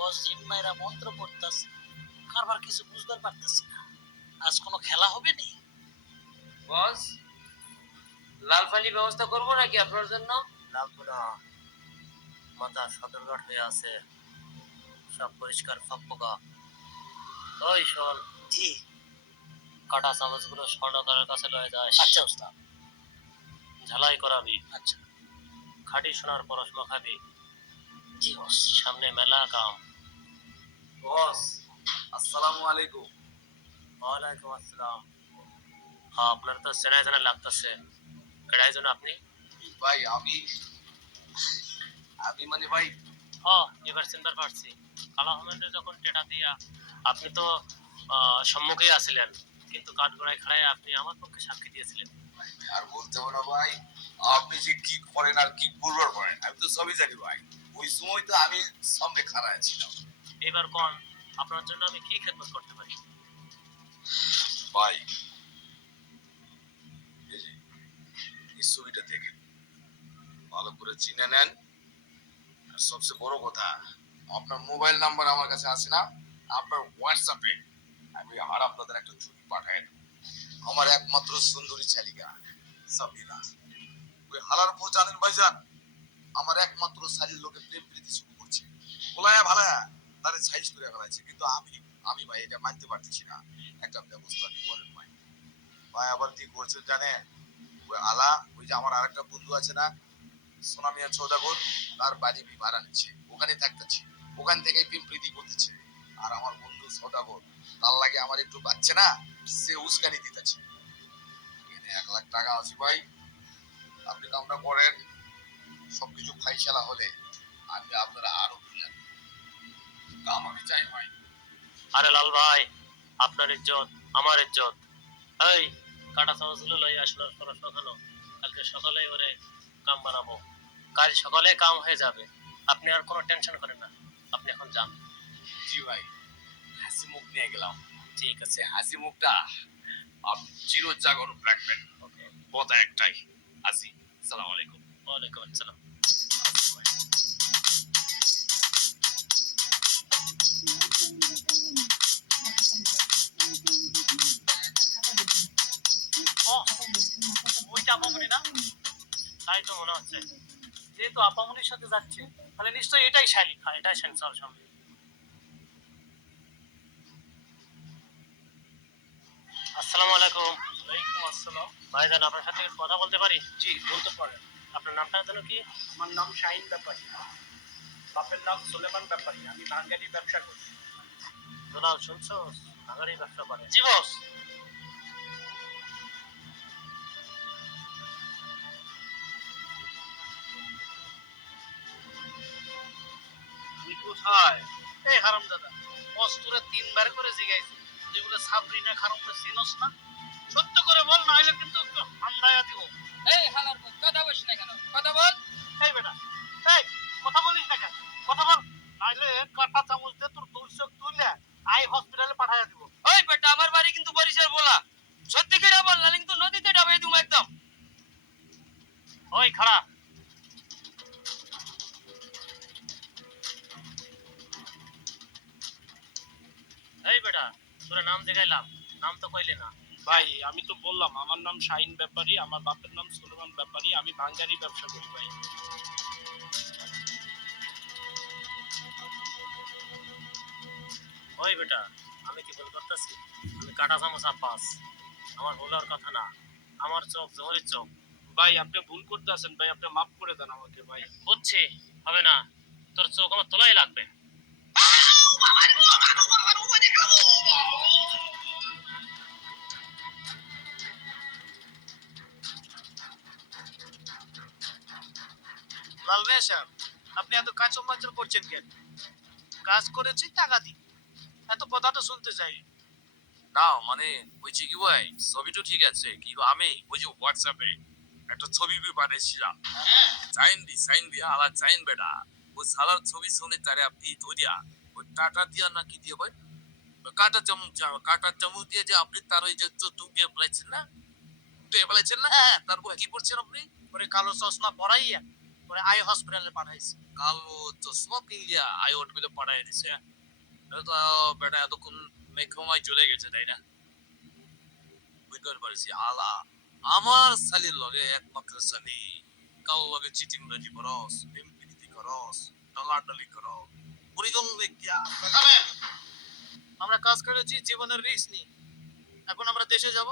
বস gym মাইরা মন্ত্র পড়তাছে, কারবার কিছু বুঝতে পারতাছি না। আজ কোনো খেলা হবে নি? বস, লাল পানির ব্যবস্থা করবো নাকি আপনার জন্য? লাগবে না, মাথা সদরঘাট হয়ে আছে, সব পরিষ্কার ফকফকা। ওই শোন, জি। কাটা চামচগুলো স্বর্ণকারের কাছে লয়ে যাস। আচ্ছা ওস্তাদ। ঝালাই করাবি, আচ্ছা। খাঁটি সোনার পরশমা খাবি। জি বস। সামনে মেলা কাম। বস, আসসালামু আলাইকুম। ওয়ালাইকুম আসসালাম। হ্যাঁ, আপনার তো চেনা চেনা লাগতেছে। কেডাই জন আপনি? ভাই আমি আমি মানে ভাই হ্যাঁ, এবার চিন্তা পারছি। কালা হোমেন্দ্র যখন টেটা দিয়া আপনি তো সম্মুখেই আছিলেন, কিন্তু কাঠগড়ায় খাড়ায় আপনি আমার পক্ষে সাক্ষী দিয়েছিলেন। আর বলতে হবে না ভাই, আপনি যে কি করেন আর কি করবার করেন আমি তো সবই জানি ভাই। ওই সময় তো আমি সামনে খাড়া ছিলাম। এবার কোন, আপনার জন্য আমি কি খেদমত করতে পারি? ভাই এই যে এই ছবিটা দেখেন, ভালো করে চিনে নেন। আর সবচেয়ে বড় কথা, আপনার মোবাইল নাম্বার আমার কাছে আছে না? আপনার হোয়াটসঅ্যাপে আমি আর আপনাদের একটা ছবি পাঠাই দেব। আমার একমাত্র সুন্দরী শালিকা সাবিনা। ওই হালার পর জানেন ভাইজান, আমার একমাত্র শালীর লোকে প্রেম প্রীতি শুরু করছে, বলায়া ভালায়া তারে সাইজ করে ফেলাইছে। কিন্তু আমি আমি ভাই এটা মানতে পারতেছি না। একটা ব্যবস্থা নিয়ে করেন ভাই। ভাই আবার কি করছে জানেন, ওই আলা, ওই যে আমার আরেকটা বন্ধু আছে না, সোনামিয়া সৌদাগর, তার বাড়ি ভাড়া নিচ্ছে, ওখানে থাকতেছি, ওখান থেকে প্রেম প্রীতি করতেছে। আর আমার বন্ধু সৌদাগর, তার লাগে আমার একটু বাচ্চা না, সে উস্কানি দিতেছে। 1,00,000 টাকা আছে ভাই, আপনি কামটা করেন। সবকিছু ফাইসালা হলে আমি আপনারা আরো বুঝলেন কাম আমি চাই ভাই। আরে লাল ভাই, আপনার ইজ্জত আমার ইজ্জত। এই কাটা চামচগুলো লই আসলার পড়াশোনা খানো, কালকে সকালে ওরে কাম বানাবো। কাল সকালে কাম হয়ে যাবে, আপনি আর কোনো টেনশন করেন না। আপনি এখন যান। জি ভাই, হাসি মুখ নিয়ে গেলাম। ঠিক আছে, হাসি মুখটা আপনি চির জাগরণ রাখবেন। ওকে, কথা একটাই, আসি। আসসালামু আলাইকুম। ওয়ালাইকুম আসসালাম। ওইটা আপামনি না? তাই তো মনে হচ্ছে। যেহেতু আপামনির সাথে যাচ্ছে, তাহলে নিশ্চয়ই এটাই শালী। হ্যাঁ, এটাই সেন্সর সামনে। আসসালামু আলাইকুম। ওয়ালাইকুম আসসালাম। ভাইজান, আপনার সাথে কথা বলতে পারি? জি বলতে পারেন। আপনার নামটা যেন কি? আমার নাম শাহিন ব্যাপারী, বাপের নাম সুলেমান ব্যাপারী। আমি বাঙালি ব্যবসা করি। দুলাল শুনছো, ভাঙাড়ি ব্যবসা করে। জি বস। আমি কোথায়? এই হারামজাদা, বস তোরে 3 বার করে জিগাইছি, তুই বলে সাবরিনা খানমকে চিনস না? সত্য করে বল, না হলে কিন্তু একটু হামদায়া দিব। এই হালার পুত, কথা বলিস না কেন? কথা বল। এই বেটা, এই কথা বলিস না কেন? কথা বল, নাইলে কাটা চামচ দিয়ে তোর দুই চোখ তুলে আই হসপিটালে পাঠাইয়া দিব। ওই বেটা, আমার বাড়ি কিন্তু পরিচয় বলা। সত্যি করে বল, নাহলে কিন্তু নদীতে ডাবাই দিমু একদম। ওই খাড়া, এই বেটা, তোর নাম জিগাইলাম, নাম তো কইলি না। ভাই আমি তো বললাম আমার নাম শাহিন ব্যাপারী, আমার বাপের নাম সুলেমান ব্যাপারী, আমি ভাঙ্গারি ব্যবসা করি ভাই। ওই বেটা, আমি কি ভুল করতেছি? আমি কাটা চামচ আব্বাস, আমার ভুলার কথা না। আমার চোখ জহরির চোখ। ভাই আপনি ভুল করতেছেন ভাই, আপনি মাফ করে দেন আমাকে ভাই। বুঝছি, হবে না। তোর চোখ আমার তোলাই লাগবে। লাল ভাই সাহেব, আপনি এত কাঁচর মাচর করছেন কেন? কাজ করেছি টাকা দিন, এত কথা তো শুনতে চাই না মানে ওই যে কি ভাই, ছবি তো ঠিক আছে, কি গো, আমি ওই যে হোয়াটসঅ্যাপে একটা ছবি পাঠিয়েছিলাম। সাইন দিয়া আলা চাইন বেটা, ওই সালার ছবি শুনে তারে আপনি ধরিয়া ওই টাটা দিয়া না কি দিয়ে ভাই, ওই কাটা চামচ দিয়ে যে আপনি তার ওই যে টুকে ফেলাইছেন না, টুকে ফেলাইছেন না, তারপর কি করছেন আপনি? করে কালো চশমা পরাইয়া পরে আই হসপিটালে পাঠাইছি। কালো চশমা পিন্দিয়া আই হসপিটালে পাঠাই দিছে। এটা তো বেটা এতক্ষণ মেঘময় চলে গেছে তাই না? বুঝতে পারছি আলা আমার শালির লগে একমাত্র শালি কাউ লগে চিটিং বাজি করস এমপিরিতি করস টালাটালি করো পরিজন দেখিয়া থামেন। আমরা কাজ করেছি, জীবনের রিস্ক নিই। এখন আমরা দেশে যাব,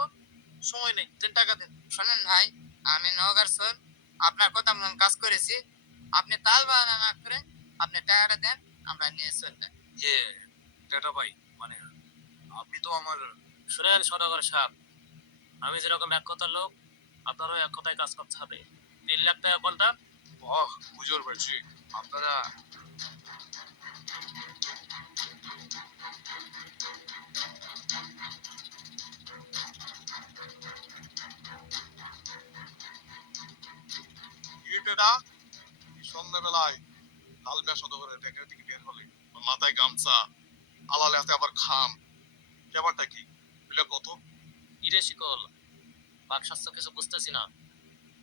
সময় নেই, দেন টাকা দেন। শোনেন ভাই, আমি নওগাঁর স্যার, আপনার কথা মতন কাজ করেছি। আপনি তাল বাহানা না করে আপনি টাকাটা দেন, আমরা নিয়ে চলবে। ইয়ে টেটা ভাই মানে আপনি তো আমার শুনেন সদাগর সাহেব, আমি যেরকম এক কথার লোক, আপনারও এক কথায় কাজ করতে হবে। 3 লাখ টাকা কোনটা? বুঝতে পারছি আপনারা এটা সন্ধ্যাবেলায় লালমিয়া সদগরে টেকের দিকে বের হলে ওর মাথায় গামছা আলালে হাতে আবার খাম ব্যাপারটা কি বুঝলে কত ইরে শিকল, বাকশাস্ত্র কিছু বুঝতেছি না।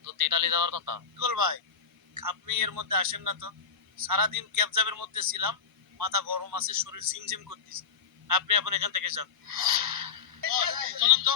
তো তেটালি দেওয়ার কথা। শিকল ভাই, আপনি এর মধ্যে আসেন না তো। সারাদিন ক্যাব জ্যাবের মধ্যে ছিলাম, মাথা গরম আছে, শরীর ঝিমঝিম করতেছে। আপনি এখন এখান থেকে যান। চলেন তো।